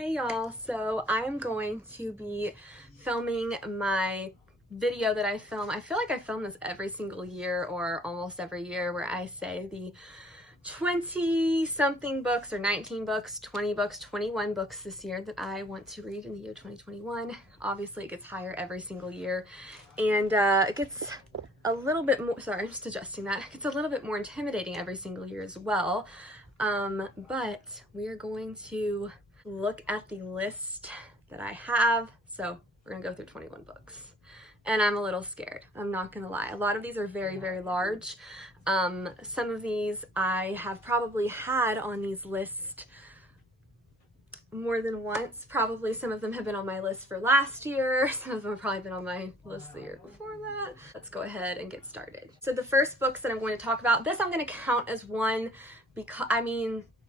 Hey y'all, so I am going to be filming my video that I film. I feel like I film this every single year or almost every year, where I say the 20 something books or 19 books, 20 books, 21 books this year that I want to read in the year 2021. Obviously it gets higher every single year, and it gets a little bit more, sorry, I'm just adjusting that. It gets a little bit more intimidating every single year as well. But we are going to look at the list that I have. So we're gonna go through 21 books. And I'm a little scared, I'm not gonna lie. A lot of these are very, very large. Some of these I have probably had on these lists more than once. Probably some of them have been on my list for last year. Some of them have probably been on my list the year before that. Let's go ahead and get started. So the first books that I'm going to talk about, this I'm gonna count as one because,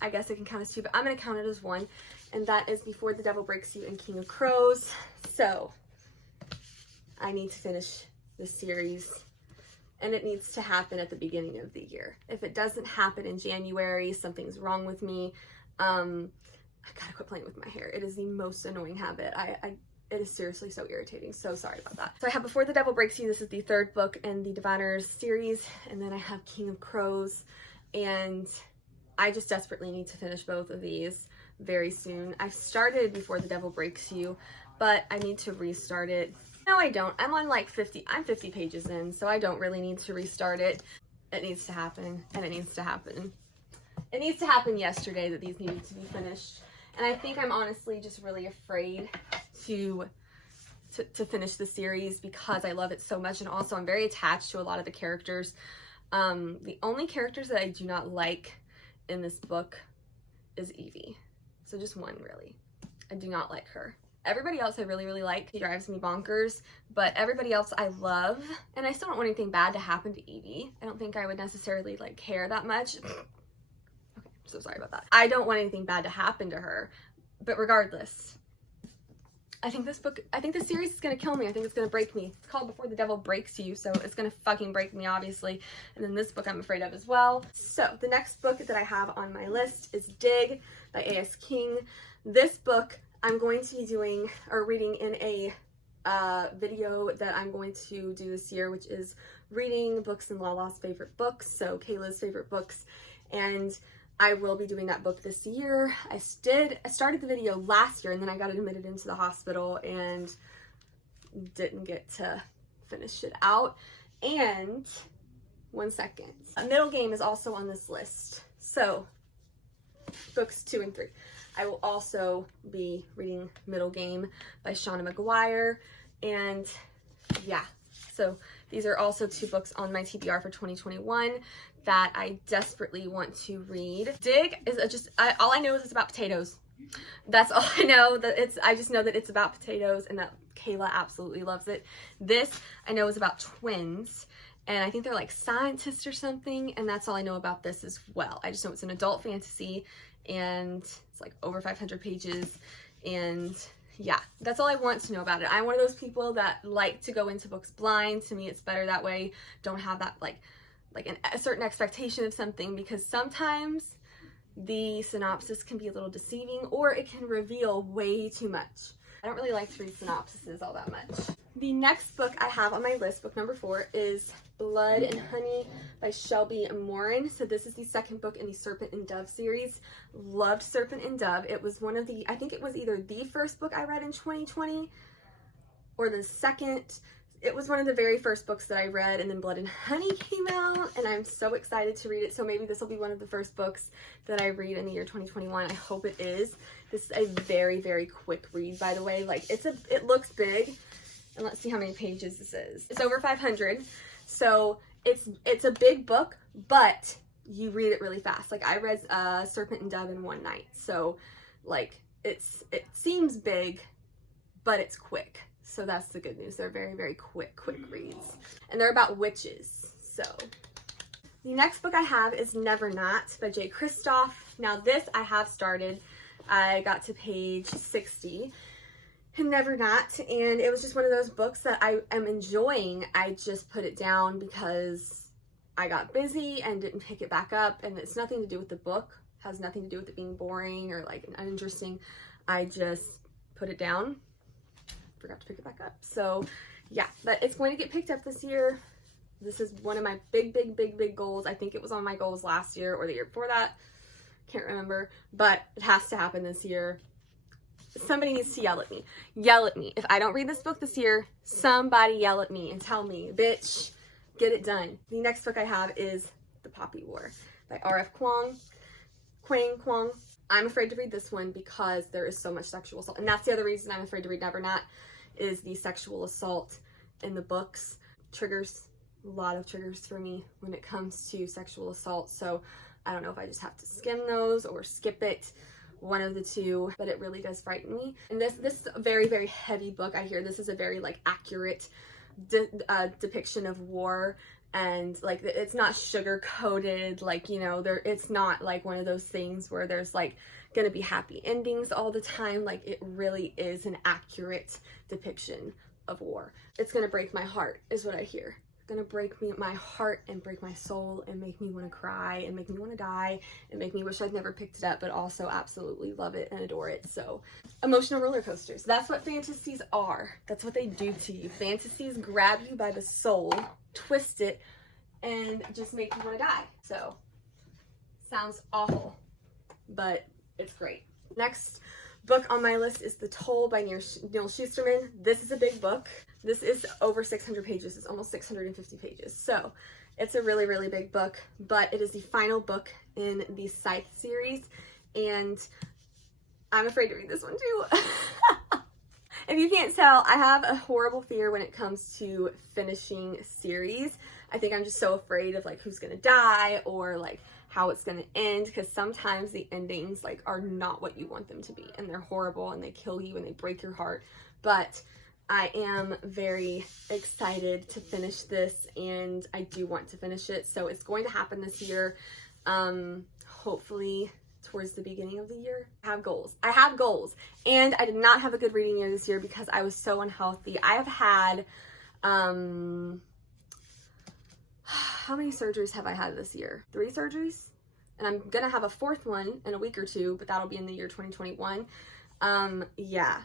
I guess it can count as two, but I'm gonna count it as one. And that is Before the Devil Breaks You and King of Crows. So I need to finish this series, and it needs to happen at the beginning of the year. If it doesn't happen in January, something's wrong with me. I gotta quit playing with my hair. It is the most annoying habit. It is seriously so irritating. So sorry about that. So I have Before the Devil Breaks You. This is the third book in the Diviners series. And then I have King of Crows. And I just desperately need to finish both of these very soon. I started Before the Devil Breaks You, but I need to restart it. No, I don't. I'm on like 50 pages in, so I don't really need to restart it. It needs to happen, and it needs to happen. It needs to happen yesterday that these needed to be finished. And I think I'm honestly just really afraid to finish the series because I love it so much, and also I'm very attached to a lot of the characters. The only characters that I do not like in this book is Evie. So just one, really. I do not like her. Everybody else I really, really like. She drives me bonkers, but everybody else I love, and I still don't want anything bad to happen to Evie. I don't think I would necessarily like care that much. Okay, so sorry about that. I don't want anything bad to happen to her, but regardless, I think this series is gonna kill me. I think it's gonna break me. It's called Before the Devil Breaks You, so it's gonna fucking break me, obviously. And then this book I'm afraid of as well. So the next book that I have on my list is Dig by A.S. King. This book I'm going to be doing or reading in a video that I'm going to do this year, which is reading books in Lala's favorite books, so Kayla's favorite books, and I will be doing that book this year. I started the video last year, and then I got admitted into the hospital and didn't get to finish it out. And one second, Middle Game is also on this list. So books 2 and 3. I will also be reading Middle Game by Shauna McGuire. And yeah, so these are also 2 books on my TBR for 2021 that I desperately want to read. Dig is all I know is it's about potatoes. That's all I know. I just know that it's about potatoes and that Kayla absolutely loves it. This I know is about twins, and I think they're like scientists or something, and that's all I know about this as well. I just know it's an adult fantasy, and it's like over 500 pages, and yeah, that's all I want to know about it. I'm one of those people that like to go into books blind. To me, it's better that way. Don't have that like a certain expectation of something, because sometimes the synopsis can be a little deceiving, or it can reveal way too much. I don't really like to read synopsises all that much. The next book I have on my list, book number 4, is Blood and Honey by Shelby and Morin. So this is the second book in the Serpent and Dove series. Loved Serpent and Dove. It was one of the, I think it was either the first book I read in 2020 or the second. It was one of the very first books that I read, and then Blood and Honey came out, and I'm so excited to read it. So maybe this will be one of the first books that I read in the year 2021. I hope it is. This is a very, very quick read, by the way. Like it looks big, and let's see how many pages this is. It's over 500, so it's a big book, but you read it really fast. Like I read Serpent and Dove in one night, so like it seems big, but it's quick. So that's the good news. They're very, very quick reads. And they're about witches. So the next book I have is Never Not by Jay Kristoff. Now this I have started. I got to page 60 in Never Not, and it was just one of those books that I am enjoying. I just put it down because I got busy and didn't pick it back up, and it's nothing to do with the book. Has nothing to do with it being boring or like uninteresting. I just put it down, forgot to pick it back up. So yeah, but it's going to get picked up this year. This is one of my big goals. I think it was on my goals last year or the year before that. Can't remember, but it has to happen this year. Somebody needs to yell at me. Yell at me. If I don't read this book this year, somebody yell at me and tell me, bitch, get it done. The next book I have is The Poppy War by Rf Quang. Quang. I'm afraid to read this one because there is so much sexual assault. And that's the other reason I'm afraid to read Never Not, is the sexual assault in the books. Triggers, a lot of triggers for me when it comes to sexual assault. So I don't know if I just have to skim those or skip it, one of the two, but it really does frighten me. And this is a very heavy book. I hear this is a very like accurate depiction of war, and like it's not sugar coated, like, you know, it's not like one of those things where there's like gonna be happy endings all the time. Like, it really is an accurate depiction of war. It's gonna break my heart is what I hear. Gonna break my heart and break my soul and make me want to cry and make me want to die and make me wish I'd never picked it up, but also absolutely love it and adore it. So emotional roller coasters, that's what fantasies are. That's what they do to you. Fantasies grab you by the soul, twist it, and just make you want to die. So sounds awful, but it's great. Next book on my list is The Toll by Neil Shusterman. This is a big book. This is over 600 pages. It's almost 650 pages. So it's a really big book, but it is the final book in the Scythe series, and I'm afraid to read this one too. If you can't tell, I have a horrible fear when it comes to finishing series. I think I'm just so afraid of like who's gonna die or like how it's gonna end, because sometimes the endings like are not what you want them to be, and they're horrible and they kill you and they break your heart. But I am very excited to finish this, and I do want to finish it. So it's going to happen this year, hopefully towards the beginning of the year. I have goals, and I did not have a good reading year this year because I was so unhealthy. I have had, how many surgeries have I had this year? 3 surgeries, and I'm gonna have a 4th one in a week or 2, but that'll be in the year 2021. Yeah.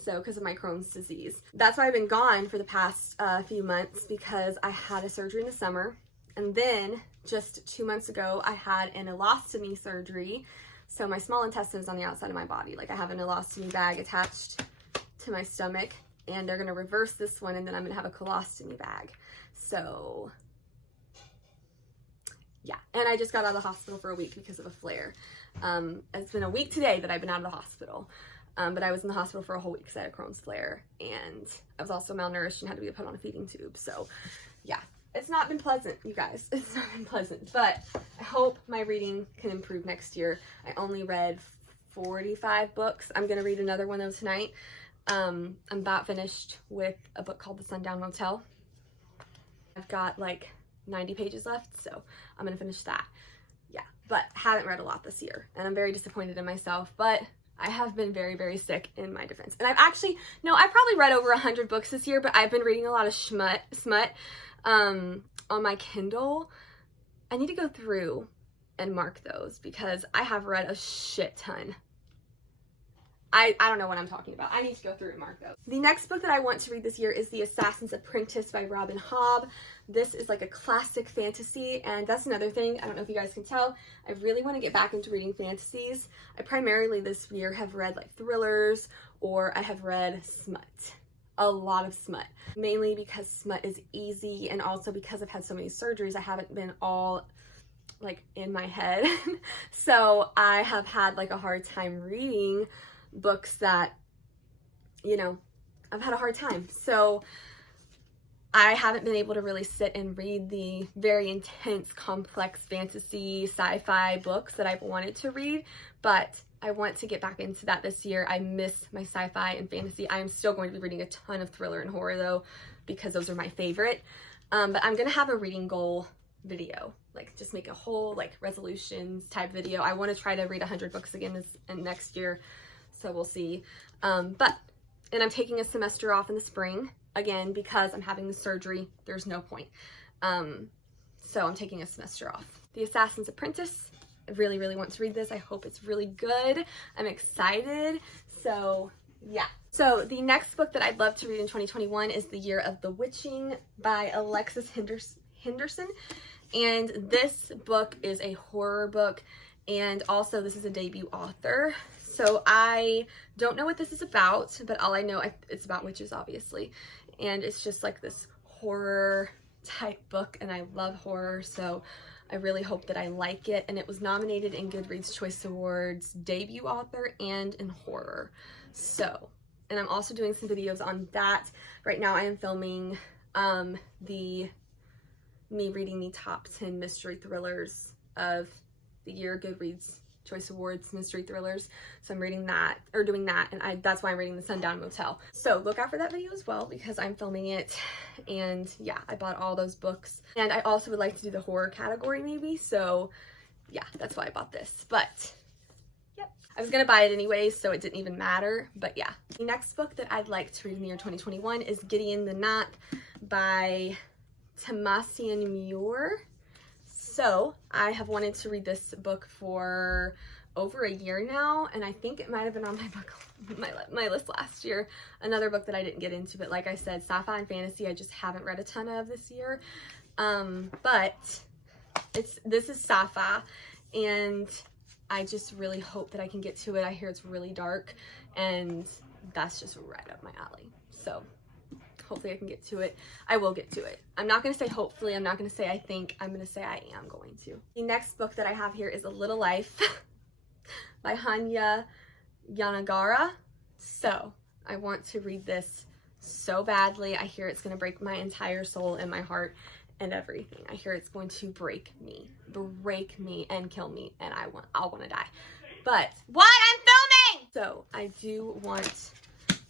So because of my Crohn's disease. That's why I've been gone for the past few months, because I had a surgery in the summer, and then just 2 months ago I had an ileostomy surgery. So my small intestine is on the outside of my body. Like, I have an ileostomy bag attached to my stomach, and they're gonna reverse this one, and then I'm gonna have a colostomy bag. So yeah, and I just got out of the hospital for a week because of a flare. It's been a week today that I've been out of the hospital. But I was in the hospital for a whole week because I had a Crohn's flare, and I was also malnourished and had to be put on a feeding tube. So yeah, it's not been pleasant, you guys. It's not been pleasant, but I hope my reading can improve next year. I only read 45 books. I'm going to read another one of those tonight. I'm about finished with a book called The Sundown Motel. I've got like 90 pages left, so I'm going to finish that. Yeah, but haven't read a lot this year, and I'm very disappointed in myself, but I have been very sick in my defense. And I've actually, no, I probably read over 100 books this year, but I've been reading a lot of smut on my Kindle. I need to go through and mark those because I have read a shit ton. I don't know what I'm talking about. I need to go through and mark those. The next book that I want to read this year is The Assassin's Apprentice by Robin Hobb. This is like a classic fantasy, and that's another thing. I don't know if you guys can tell. I really want to get back into reading fantasies. I primarily this year have read like thrillers, or I have read smut. A lot of smut. Mainly because smut is easy, and also because I've had so many surgeries, I haven't been all like in my head. So I have had like a hard time reading books that, you know, I've had a hard time. So I haven't been able to really sit and read the very intense, complex fantasy, sci-fi books that I've wanted to read, but I want to get back into that this year. I miss my sci-fi and fantasy. I am still going to be reading a ton of thriller and horror though, because those are my favorite. But I'm going to have a reading goal video, like just make a whole like resolutions type video. I want to try to read 100 books again next year. So we'll see. And I'm taking a semester off in the spring, again, because I'm having the surgery. There's no point. So I'm taking a semester off. The Assassin's Apprentice. I really want to read this. I hope it's really good. I'm excited. So yeah. So the next book that I'd love to read in 2021 is The Year of the Witching by Alexis Henderson. And this book is a horror book, and also this is a debut author. So I don't know what this is about, but all I know, it's about witches, obviously. And it's just like this horror type book, and I love horror, so I really hope that I like it. And it was nominated in Goodreads Choice Awards debut author and in horror. So, and I'm also doing some videos on that. Right now I am filming me reading the top 10 mystery thrillers of the year, Goodreads Choice Awards mystery thrillers. So I'm reading that, or doing that, and that's why I'm reading The Sundown Motel. So look out for that video as well, because I'm filming it. And yeah, I bought all those books. And I also would like to do the horror category maybe, so yeah, that's why I bought this. But yep, I was gonna buy it anyways, so it didn't even matter. But yeah, the next book that I'd like to read in the year 2021 is Gideon the Knot by Tamasian Muir. So I have wanted to read this book for over a year now, and I think it might have been on my list last year. Another book that I didn't get into, but like I said, sci-fi and fantasy I just haven't read a ton of this year. But this is sci-fi, and I just really hope that I can get to it. I hear it's really dark, and that's just right up my alley. So hopefully I can get to it. I will get to it. I'm not going to say hopefully. I'm not going to say I think. I'm going to say I am going to. The next book that I have here is A Little Life by Hanya Yanagara. So I want to read this so badly. I hear it's going to break my entire soul and my heart and everything. I hear it's going to break me and kill me, and I'll want to die. But what? I'm filming! So I do want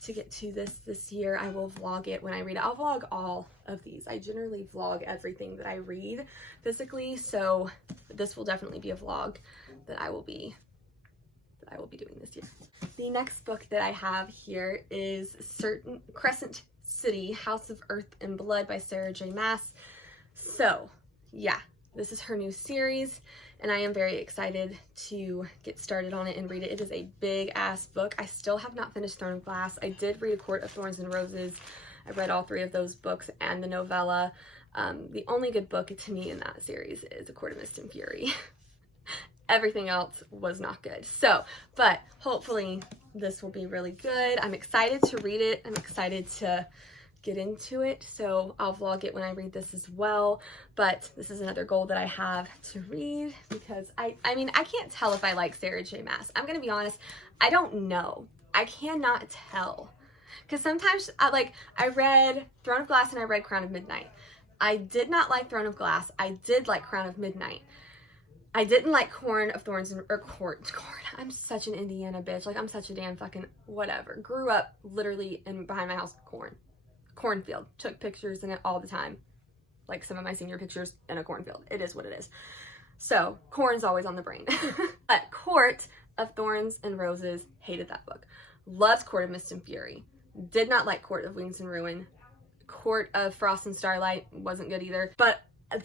to get to this year. I will vlog it when I read it. I'll vlog all of these. I generally vlog everything that I read physically, so this will definitely be a vlog that I will be doing this year. The next book that I have here is Crescent City, House of Earth and Blood by Sarah J. Maas. So yeah, this is her new series, and I am very excited to get started on it and read it. It is a big ass book. I still have not finished Throne of Glass. I did read A Court of Thorns and Roses. I read all 3 of those books and the novella. The only good book to me in that series is A Court of Mist and Fury. Everything else was not good. So, but hopefully this will be really good. I'm excited to read it. I'm excited to get into it, so I'll vlog it when I read this as well. But this is another goal that I have to read, because I mean, I can't tell if I like Sarah J. Maas. I'm gonna be honest, I don't know. I cannot tell, because sometimes I read Throne of Glass and I read Crown of Midnight. I did not like Throne of Glass. I did like Crown of Midnight. I didn't like Corn of Thorns or Corn. I'm such an Indiana bitch. Like, I'm such a damn fucking whatever. Grew up literally behind my house, cornfield. Took pictures in it all the time. Like some of my senior pictures in a cornfield. It is what it is. So corn's always on the brain. But Court of Thorns and Roses, hated that book. Loved Court of Mist and Fury. Did not like Court of Wings and Ruin. Court of Frost and Starlight wasn't good either. But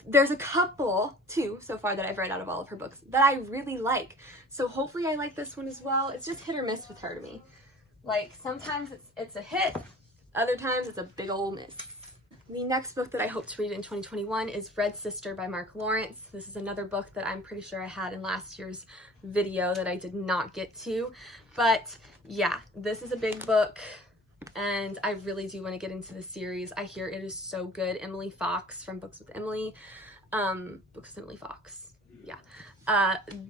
there's a couple, 2 so far, that I've read out of all of her books that I really like. So hopefully I like this one as well. It's just hit or miss with her to me. Like, sometimes it's a hit, other times it's a big old miss. The next book that I hope to read in 2021 is Red Sister by Mark Lawrence. This is another book that I'm pretty sure I had in last year's video that I did not get to. But yeah, this is a big book, and I really do want to get into the series. I hear it is so good. Emily Fox from Books with Emily. Books with Emily Fox. Yeah.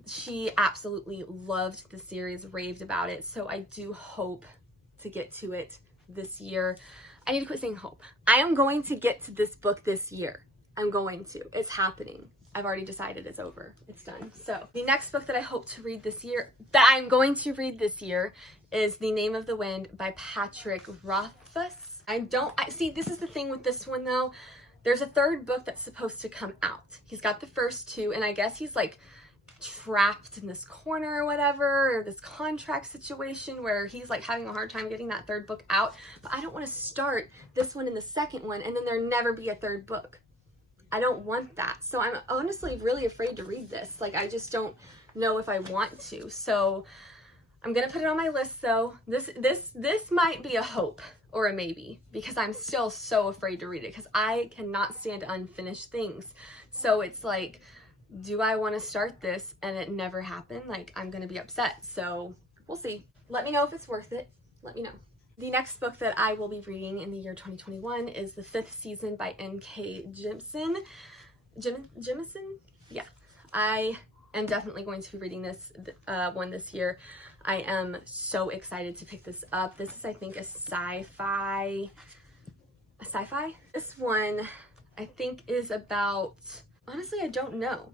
She absolutely loved the series, raved about it. So I do hope to get to it this year. I need to quit saying hope. I am going to get to this book this year. I'm going to. It's happening. I've already decided it's over. It's done. So the next book that I hope to read this year, that I'm going to read this year, is The Name of the Wind by Patrick Rothfuss. See, this is the thing with this one though. There's a 3rd book that's supposed to come out. He's got the first 2, and I guess he's like trapped in this corner or whatever, or this contract situation where he's like having a hard time getting that 3rd book out. But I don't want to start this one and the 2nd one and then there never be a 3rd book. I don't want that. So I'm honestly really afraid to read this. Like, I just don't know if I want to. So I'm gonna put it on my list though. This might be a hope or a maybe, because I'm still so afraid to read it because I cannot stand unfinished things. So it's like, do I want to start this and it never happened? Like, I'm gonna be upset. So we'll see. Let me know if it's worth it. Let me know. The next book that I will be reading in the year 2021 is The Fifth Season by N.K. Jemisin. Jemisin? Yeah. I am definitely going to be reading this one this year. I am so excited to pick this up. This is, I think, a sci-fi? This one, I think, is about, honestly, I don't know.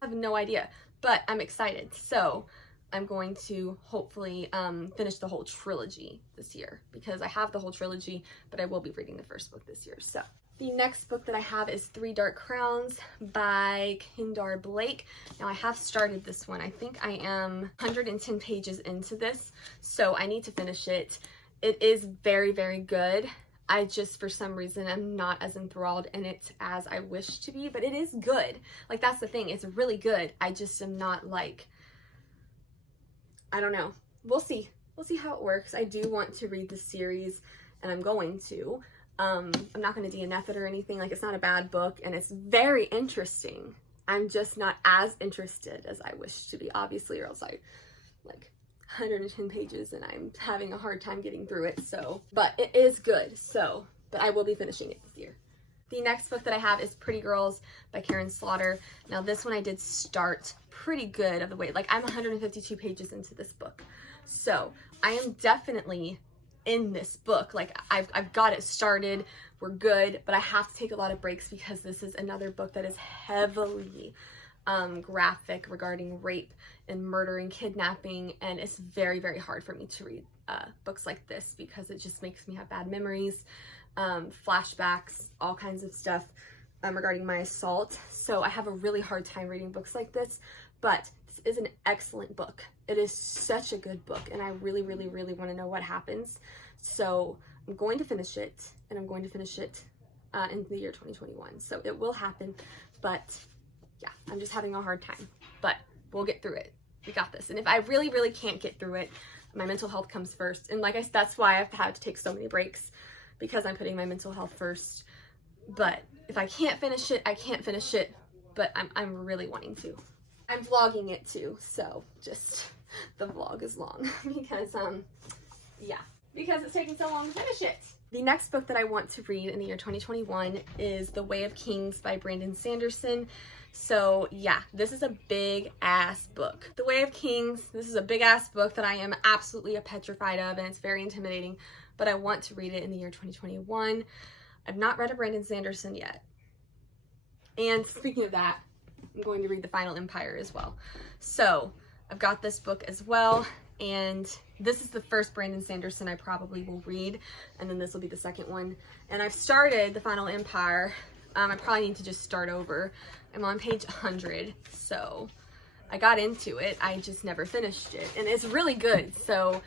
I have no idea, but I'm excited. So I'm going to hopefully finish the whole trilogy this year, because I have the whole trilogy, but I will be reading the first book this year. So the next book that I have is Three Dark Crowns by Kendar Blake. Now I have started this one. I think I am 110 pages into this, so I need to finish it. It is very, very good. I just, for some reason, am not as enthralled in it as I wish to be, but it is good. Like, that's the thing. It's really good. I just am not, like, I don't know. We'll see. We'll see how it works. I do want to read the series, and I'm going to. I'm not going to DNF it or anything. Like, it's not a bad book, and it's very interesting. I'm just not as interested as I wish to be, obviously, or else I, like, 110 pages, and I'm having a hard time getting through it, so. But it is good, so. But I will be finishing it this year. The next book that I have is Pretty Girls by Karen Slaughter. Now, this one I did start pretty good of the way. Like, I'm 152 pages into this book. So, I am definitely in this book. Like, I've got it started. We're good. But I have to take a lot of breaks because this is another book that is heavily graphic regarding rape and murder and kidnapping. And it's very, very hard for me to read books like this because it just makes me have bad memories. Flashbacks, all kinds of stuff regarding my assault. So I have a really hard time reading books like this, but this is an excellent book. It is such a good book, and I really, really, really want to know what happens. So I'm going to finish it, and I'm going to finish it in the year 2021. So it will happen, but yeah, I'm just having a hard time, but we'll get through it. We got this. And if I really, really can't get through it, my mental health comes first. And like I said, that's why I've had to take so many breaks, because I'm putting my mental health first. But if I can't finish it, I can't finish it, but I'm really wanting to. I'm vlogging it too, so just the vlog is long because yeah, because it's taking so long to finish it. The next book that I want to read in the year 2021 is The Way of Kings by Brandon Sanderson. So yeah, this is a big ass book. The Way of Kings, this is a big ass book that I am absolutely petrified of, and it's very intimidating, but I want to read it in the year 2021. I've not read a Brandon Sanderson yet. And speaking of that, I'm going to read The Final Empire as well. So I've got this book as well, and this is the first Brandon Sanderson I probably will read, and then this will be the second one. And I've started The Final Empire. I probably need to just start over. I'm on page 100, so I got into it. I just never finished it, and it's really good, so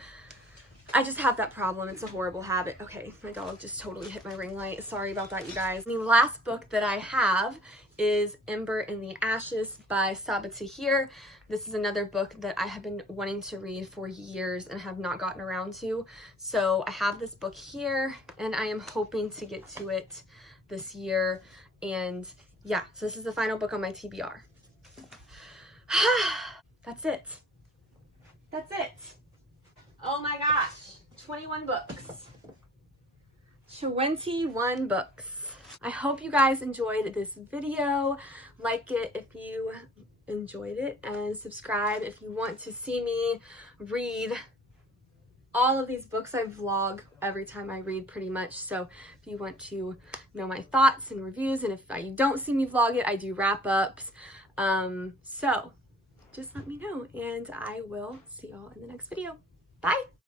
I just have that problem. It's a horrible habit. Okay, my dog just totally hit my ring light. Sorry about that, you guys. The last book that I have is Ember in the Ashes by Saba Tahir. This is another book that I have been wanting to read for years and have not gotten around to. So I have this book here, and I am hoping to get to it this year. And yeah, so this is the final book on my TBR. That's it. That's it. Oh my gosh, 21 books. 21 books. I hope you guys enjoyed this video. Like it if you enjoyed it, and subscribe if you want to see me read all of these books. I vlog every time I read pretty much, so if you want to know my thoughts and reviews, and if you don't see me vlog it, I do wrap-ups. So just let me know, and I will see y'all in the next video. Bye!